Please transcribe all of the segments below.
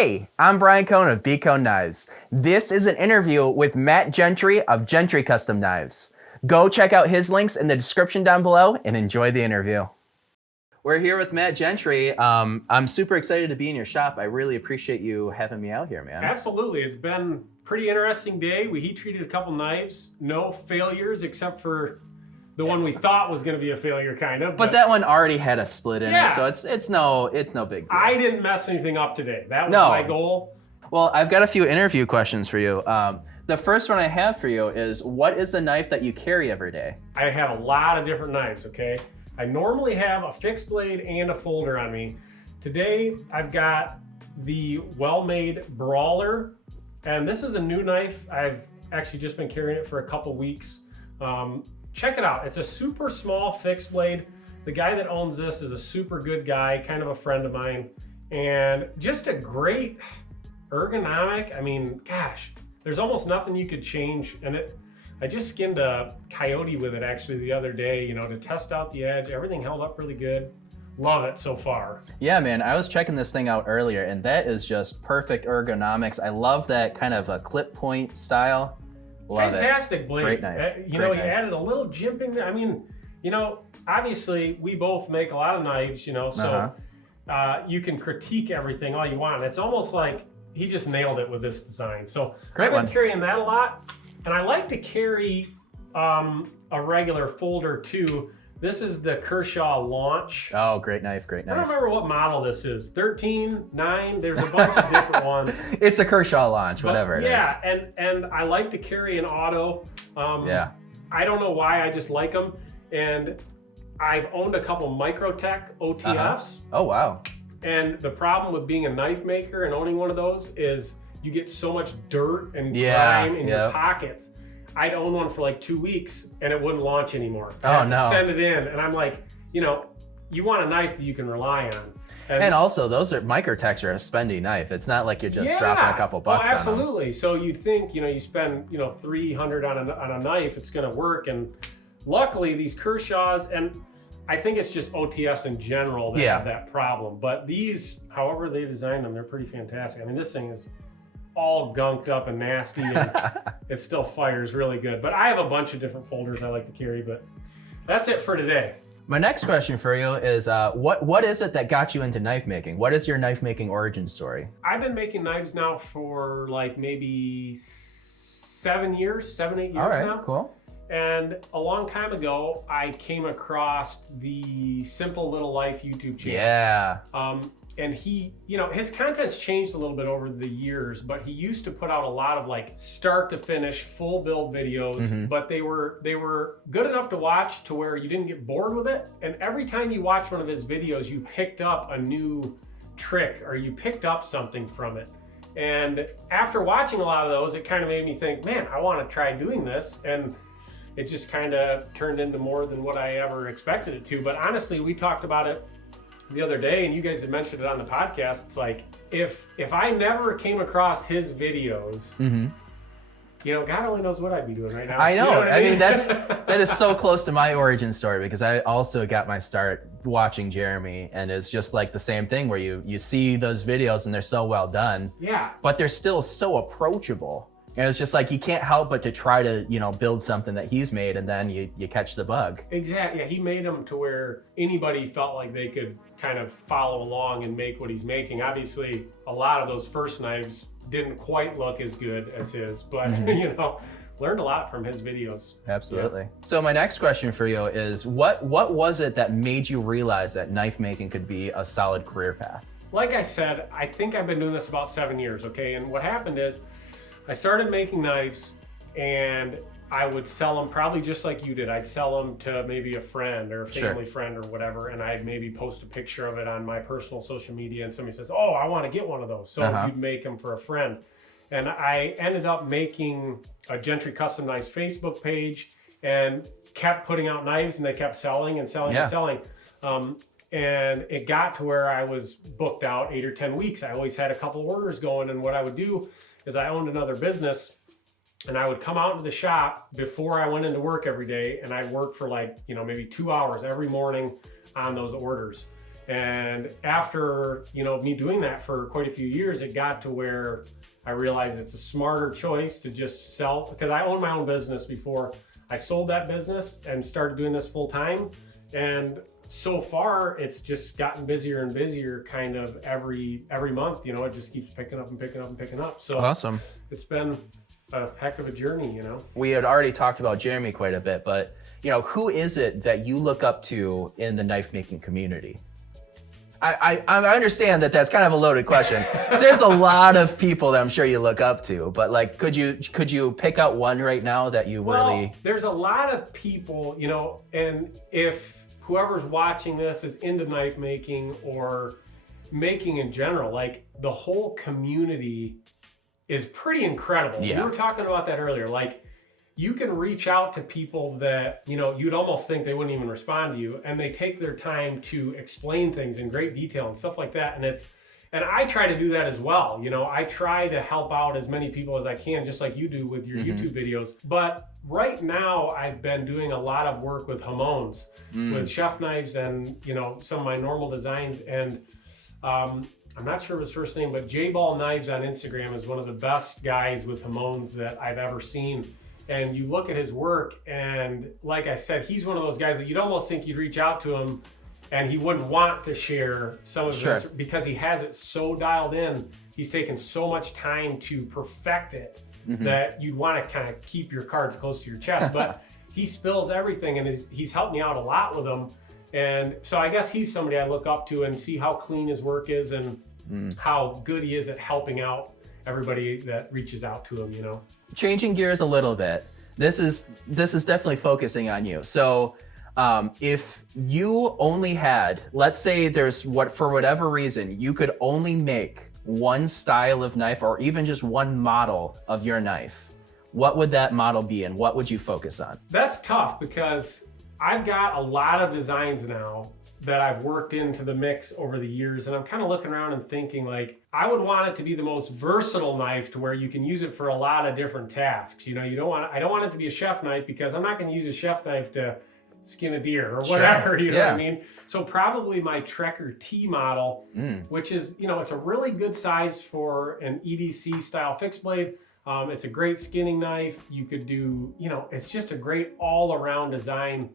Hey, I'm Bryan Kohn of Kohn Knives. This is an interview with Matt Gentry of Gentry Custom Knives. Go check out his links in the description down below and enjoy the interview. We're here with Matt Gentry. I'm super excited to be in your shop. I really appreciate you having me out here, man. Absolutely. It's been a pretty interesting day. We heat treated a couple knives. No failures except for the one we thought was going to be a failure, kind of. But that one already had a split in it, so it's no big deal. I didn't mess anything up today. That was my goal. Well, I've got a few interview questions for you. The first one I have for you is, what is the knife that you carry every day? I have a lot of different knives, okay? I normally have a fixed blade and a folder on me. Today, I've got the well-made Brawler, and this is a new knife. I've actually just been carrying it for a couple weeks. Check it out. It's a super small fixed blade. The guy that owns this is a super good guy, kind of a friend of mine, and just a great ergonomic. I mean, gosh, there's almost nothing you could change. And I just skinned a coyote with it actually the other day, to test out the edge. Everything held up really good. Love it so far. Yeah, man, I was checking this thing out earlier, and that is just perfect ergonomics. I love that kind of a clip point style. Love Fantastic it. Blade. Great knife. He added a little jimping there. I mean, obviously we both make a lot of knives, so you can critique everything all you want. It's almost like he just nailed it with this design. So I've been carrying that a lot, and I like to carry a regular folder too. This is the Kershaw Launch. Oh, great knife, great knife. I don't remember what model this is. 13, 9, there's a bunch of different ones. It's a Kershaw Launch, whatever it is. Yeah, and I like to carry an auto. I don't know why, I just like them. And I've owned a couple Microtech OTFs. Oh, wow. And the problem with being a knife maker and owning one of those is you get so much dirt and grime in your pockets. I'd own one for like 2 weeks and it wouldn't launch anymore. I had to send it in, and I'm like, you want a knife that you can rely on. And also, those Microtechs are a spendy knife. It's not like you're just dropping a couple bucks on them. Absolutely. So you'd think, you spend, $300 on a knife, it's gonna work. And luckily these Kershaws, and I think it's just OTFs in general that have that problem. But these, however they designed them, they're pretty fantastic. I mean, this thing is all gunked up and nasty, and it still fires really good. But I have a bunch of different folders I like to carry, but that's it for today. My next question for you is, what is it that got you into knife making? What is your knife making origin story? I've been making knives now for like maybe 7 years, 8 years now. All right, cool. And a long time ago, I came across the Simple Little Life YouTube channel. Yeah. And he, his content's changed a little bit over the years, but he used to put out a lot of like start to finish full build videos, but they were good enough to watch to where you didn't get bored with it. And every time you watched one of his videos, you picked up a new trick or you picked up something from it. And after watching a lot of those, it kind of made me think, man, I want to try doing this. And it just kind of turned into more than what I ever expected it to. But honestly, we talked about it the other day, and you guys had mentioned it on the podcast. It's like, if I never came across his videos, God only knows what I'd be doing right now. I know. I mean, that is so close to my origin story, because I also got my start watching Jeremy, and it's just like the same thing where you see those videos and they're so well done. Yeah. But they're still so approachable. And it's just like, you can't help but to try to, build something that he's made, and then you catch the bug. Exactly. Yeah, he made them to where anybody felt like they could kind of follow along and make what he's making. Obviously, a lot of those first knives didn't quite look as good as his, but learned a lot from his videos. Absolutely. Yeah. So my next question for you is, what was it that made you realize that knife making could be a solid career path? Like I said, I think I've been doing this about 7 years, okay? And what happened is, I started making knives, and I would sell them probably just like you did. I'd sell them to maybe a friend or a family friend or whatever, and I'd maybe post a picture of it on my personal social media, and somebody says, oh, I want to get one of those. So you'd make them for a friend. And I ended up making a Gentry Custom Knives Facebook page and kept putting out knives, and they kept selling and selling and selling. And it got to where I was booked out 8 or 10 weeks. I always had a couple orders going, and what I would do is I owned another business, and I would come out into the shop before I went into work every day, and I'd work for like, maybe 2 hours every morning on those orders. And after, me doing that for quite a few years, it got to where I realized it's a smarter choice to just sell, because I owned my own business before I sold that business and started doing this full time. And so far, it's just gotten busier and busier kind of every month. It just keeps picking up and picking up and picking up. So awesome. It's been a heck of a journey, We had already talked about Jeremy quite a bit, but who is it that you look up to in the knife making community? I understand that that's kind of a loaded question. So there's a lot of people that I'm sure you look up to, but like, could you pick out one right now that you really? There's a lot of people, and if whoever's watching this is into knife making or making in general, like the whole community is pretty incredible. Yeah. We were talking about that earlier. Like, you can reach out to people that, you'd almost think they wouldn't even respond to you, and they take their time to explain things in great detail and stuff like that. And I try to do that as well. I try to help out as many people as I can, just like you do with your YouTube videos. But right now, I've been doing a lot of work with Hamones, with chef knives and, some of my normal designs. And I'm not sure of his first name, but J-Ball Knives on Instagram is one of the best guys with Hamones that I've ever seen. And you look at his work, and like I said, he's one of those guys that you'd almost think you'd reach out to him and he wouldn't want to share some of this because he has it so dialed in. He's taken so much time to perfect it that you'd want to kind of keep your cards close to your chest. But he spills everything, and he's helped me out a lot with them. And so I guess he's somebody I look up to and see how clean his work is and how good he is at helping out everybody that reaches out to him, Changing gears a little bit, this is definitely focusing on you. So if you only had, let's say for whatever reason, you could only make one style of knife or even just one model of your knife, what would that model be and what would you focus on? That's tough because I've got a lot of designs now that I've worked into the mix over the years, and I'm kind of looking around and thinking, like, I would want it to be the most versatile knife to where you can use it for a lot of different tasks. I don't want it to be a chef knife because I'm not going to use a chef knife to skin a deer or whatever, you know what I mean? So probably my Trekker T model, which is, it's a really good size for an EDC style fixed blade. It's a great skinning knife. You could do, it's just a great all around design.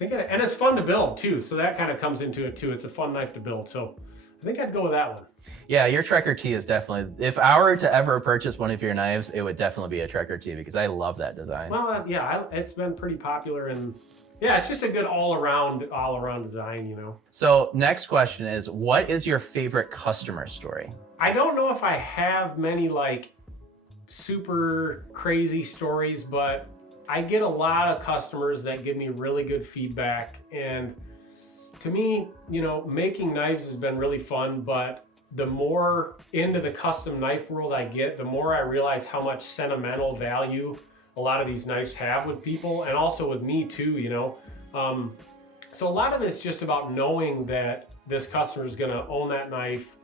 And it's fun to build too. So that kind of comes into it too. It's a fun knife to build. So I think I'd go with that one. Yeah, your Trekker T is definitely, if I were to ever purchase one of your knives, it would definitely be a Trekker T because I love that design. Well, it's been pretty popular, and it's just a good all around design, So next question is, what is your favorite customer story? I don't know if I have many like super crazy stories, but I get a lot of customers that give me really good feedback. And to me, making knives has been really fun, but the more into the custom knife world I get, the more I realize how much sentimental value a lot of these knives have with people, and also with me too, So a lot of it's just about knowing that this customer is gonna own that knife,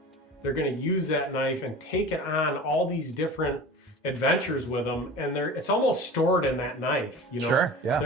they're gonna use that knife and take it on all these different adventures with them, and it's almost stored in that knife, Sure, yeah.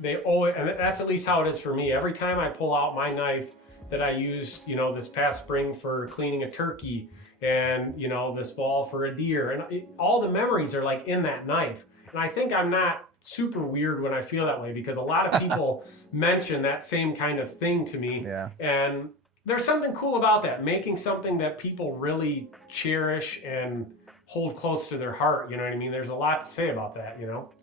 They owe it, and that's at least how it is for me. Every time I pull out my knife that I used, this past spring for cleaning a turkey, and this fall for a deer, and all the memories are like in that knife. And I think I'm not super weird when I feel that way, because a lot of people mention that same kind of thing to me. Yeah. And there's something cool about that, making something that people really cherish and hold close to their heart, you know what I mean? There's a lot to say about that,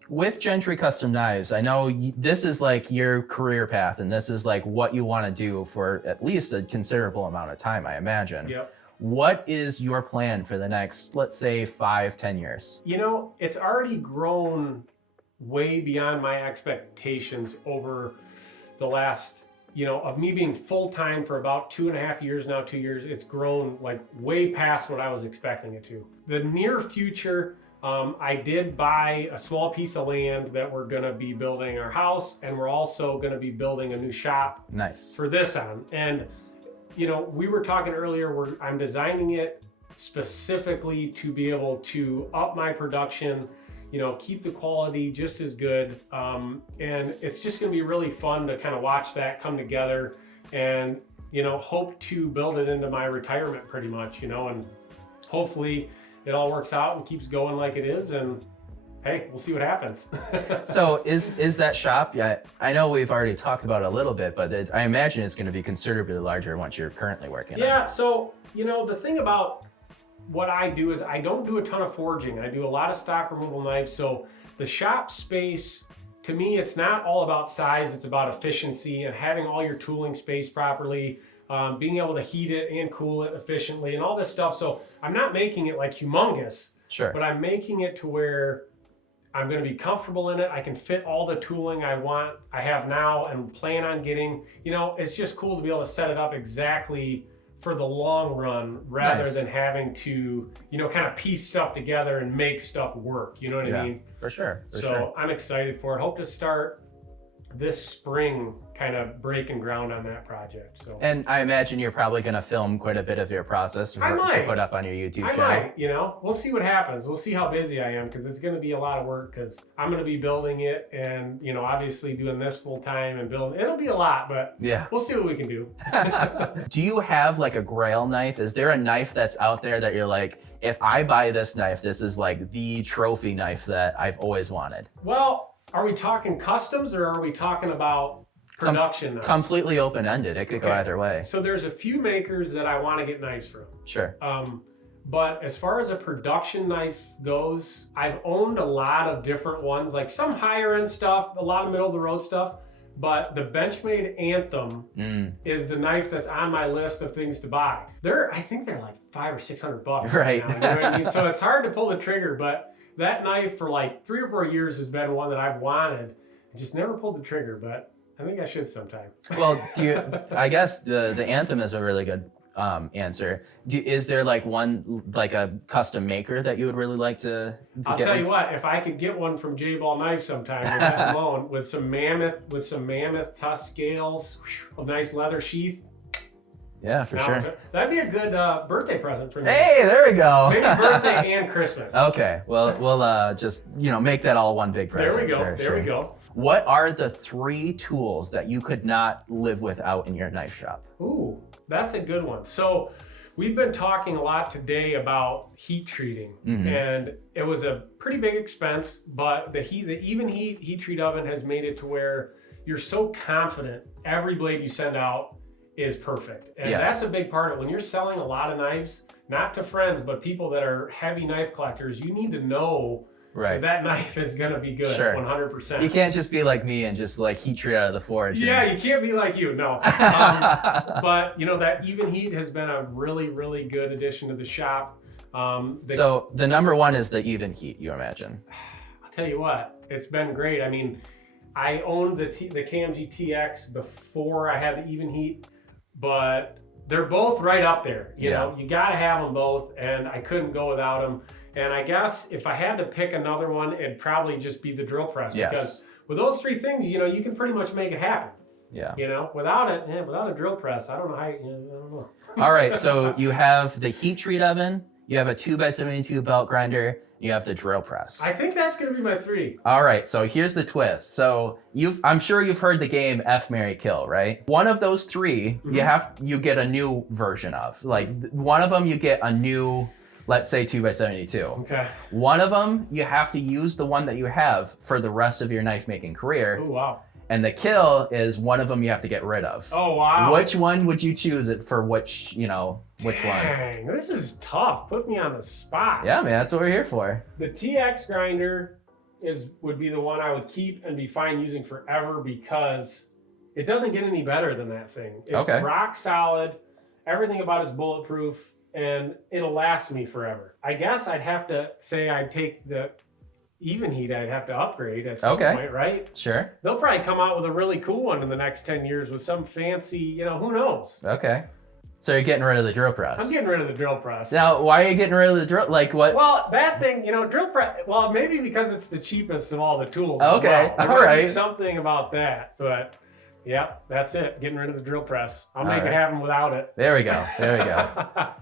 With Gentry Custom Knives, I know this is like your career path, and this is like what you want to do for at least a considerable amount of time, I imagine. Yep. What is your plan for the next, let's say, 5-10 years? It's already grown way beyond my expectations over the last, of me being full-time for about 2.5 years now, 2 years, it's grown like way past what I was expecting it to. The near future, I did buy a small piece of land that we're gonna be building our house, and we're also gonna be building a new shop. Nice. For this on. And, we were talking earlier where I'm designing it specifically to be able to up my production, keep the quality just as good. And it's just gonna be really fun to kind of watch that come together. And hope to build it into my retirement pretty much, and hopefully it all works out and keeps going like it is. And hey, we'll see what happens. So is that shop, I know we've already talked about it a little bit, but I imagine it's going to be considerably larger once you're currently working on it. Yeah, so, the thing about what I do is I don't do a ton of forging. I do a lot of stock removal knives. So the shop space, to me, it's not all about size. It's about efficiency and having all your tooling spaced properly, being able to heat it and cool it efficiently and all this stuff. So I'm not making it like humongous, sure, but I'm making it to where I'm going to be comfortable in it. I can fit all the tooling I have now and plan on getting. It's just cool to be able to set it up exactly for the long run rather than having to, kind of piece stuff together and make stuff work. You know what I mean? For sure. So I'm excited for it. Hope to start this spring kind of breaking ground on that project. So. And I imagine you're probably going to film quite a bit of your process to put up on your YouTube channel. I might, we'll see what happens. We'll see how busy I am because it's going to be a lot of work because I'm going to be building it and, obviously doing this full time and building. It'll be a lot, but we'll see what we can do. Do you have like a grail knife? Is there a knife that's out there that you're like, if I buy this knife, this is like the trophy knife that I've always wanted? Well, are we talking customs or are we talking about production knives? Completely open-ended. It could go either way. So there's a few makers that I want to get knives from. Sure. But as far as a production knife goes, I've owned a lot of different ones, like some higher end stuff, a lot of middle of the road stuff. But the Benchmade Anthem is the knife that's on my list of things to buy. I think they're like $500 or $600 right now, you know what I mean? So it's hard to pull the trigger, but that knife for like 3 or 4 years has been one that I've wanted. I just never pulled the trigger, but I think I should sometime. Well, I guess the Anthem is a really good answer. Is there like a custom maker that you would really like to I'll tell you what, if I could get one from J-Ball Knives sometime with that alone, with some mammoth tusk scales, a nice leather sheath. Yeah, for sure. That'd be a good birthday present for me. Hey, there we go. Maybe birthday and Christmas. Okay, well, we'll just make that all one big present. There we go. There we go. What are the 3 tools that you could not live without in your knife shop? Ooh, that's a good one. So we've been talking a lot today about heat treating, and it was a pretty big expense, but the even heat treat oven has made it to where you're so confident every blade you send out is perfect. And that's a big part of it. When you're selling a lot of knives, not to friends, but people that are heavy knife collectors, you need to know that knife is going to be good, 100%. You can't just be like me and just like heat treat out of the forge. Yeah, you can't be like you, no. But that even heat has been a really, really good addition to the shop. So the number one is the even heat, you imagine? I'll tell you what, it's been great. I mean, I owned the KMG TX before I had the even heat, but they're both right up there. You know, you got to have them both, and I couldn't go without them. And I guess if I had to pick another one, it'd probably just be the drill press. Because with those 3 things, you can pretty much make it happen. Yeah. Without it, without a drill press, I don't know how. I don't know. All right, so you have the heat treat oven, you have a 2x72 belt grinder, you have the drill press. I think that's gonna be my 3. All right, so here's the twist. So I'm sure you've heard the game F, Marry, Kill, right? One of those 3, you get a new version of. Like one of them, you get a new, let's say 2x72. Okay. One of them, you have to use the one that you have for the rest of your knife making career. Oh wow. And the kill is one of them you have to get rid of. Oh wow. Which one would you choose it for? Which one? Dang, this is tough. Put me on the spot. Yeah, man, that's what we're here for. The TX grinder would be the one I would keep and be fine using forever because it doesn't get any better than that thing. It's rock solid. Everything about it's bulletproof. And it'll last me forever. I guess I'd have to say I'd take the even heat. I'd have to upgrade at some point, right? Sure. They'll probably come out with a really cool one in the next 10 years with some fancy, who knows? Okay. So you're getting rid of the drill press. I'm getting rid of the drill press. Now, why are you getting rid of the drill? Like what? Well, that thing, drill press, well, maybe because it's the cheapest of all the tools. Okay, There all might right. be something about that, but yep, that's it. Getting rid of the drill press. I'll make it happen without it. There we go.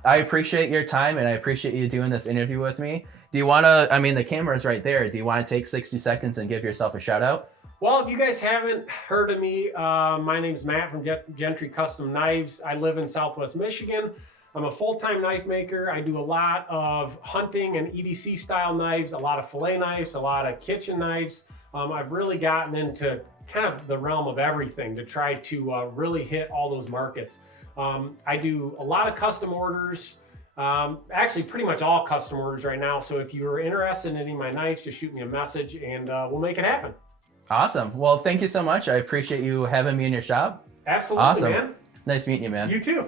I appreciate your time and I appreciate you doing this interview with me. Do you want to, the camera's right there. Do you want to take 60 seconds and give yourself a shout out? Well, if you guys haven't heard of me, my name's Matt from Gentry Custom Knives. I live in Southwest Michigan. I'm a full-time knife maker. I do a lot of hunting and EDC style knives, a lot of fillet knives, a lot of kitchen knives. I've really gotten into kind of the realm of everything to try to really hit all those markets. I do a lot of custom orders, actually pretty much all custom orders right now. So if you're interested in any of my knives, just shoot me a message and we'll make it happen. Awesome. Well, thank you so much. I appreciate you having me in your shop. Absolutely, awesome. Man. Nice meeting you, man. You too.